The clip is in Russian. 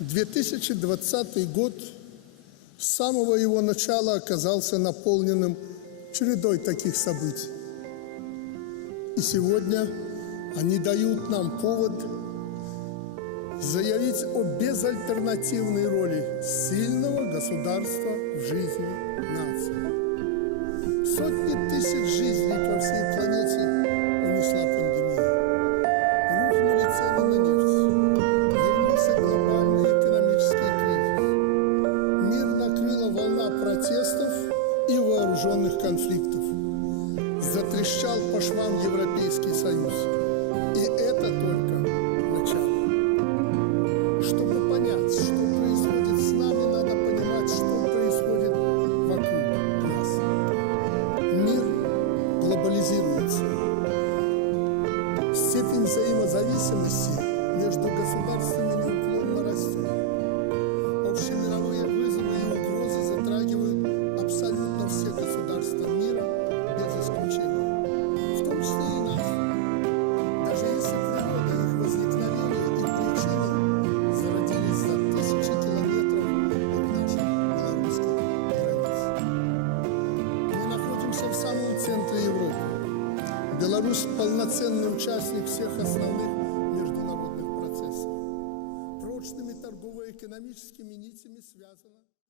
2020 год с самого его начала оказался наполненным чередой таких событий. И сегодня они дают нам повод заявить о безальтернативной роли сильного государства в жизни нации. Сотни тысяч жизней по всей планете унесла пандемия. Рухнули цены на нефть. Вернулся глобальный экономический кризис. Мир накрыла волна протестов и вооруженных конфликтов. Затрещал по швам Европейский Союз. И это только начало. Чтобы понять, что происходит с нами, надо понимать, что происходит вокруг нас. Мир глобализируется. Степень взаимозависимости между государствами неуклонно растет. Общемировые вызовы и угрозы затрагивают абсолютно все государства мира без исключения, в том числе и нас. Даже если природа их возникновения и причины зародились за тысячи километров от наших белорусских границ. Мы находимся в самом центре Европы. Беларусь – полноценный участник всех основных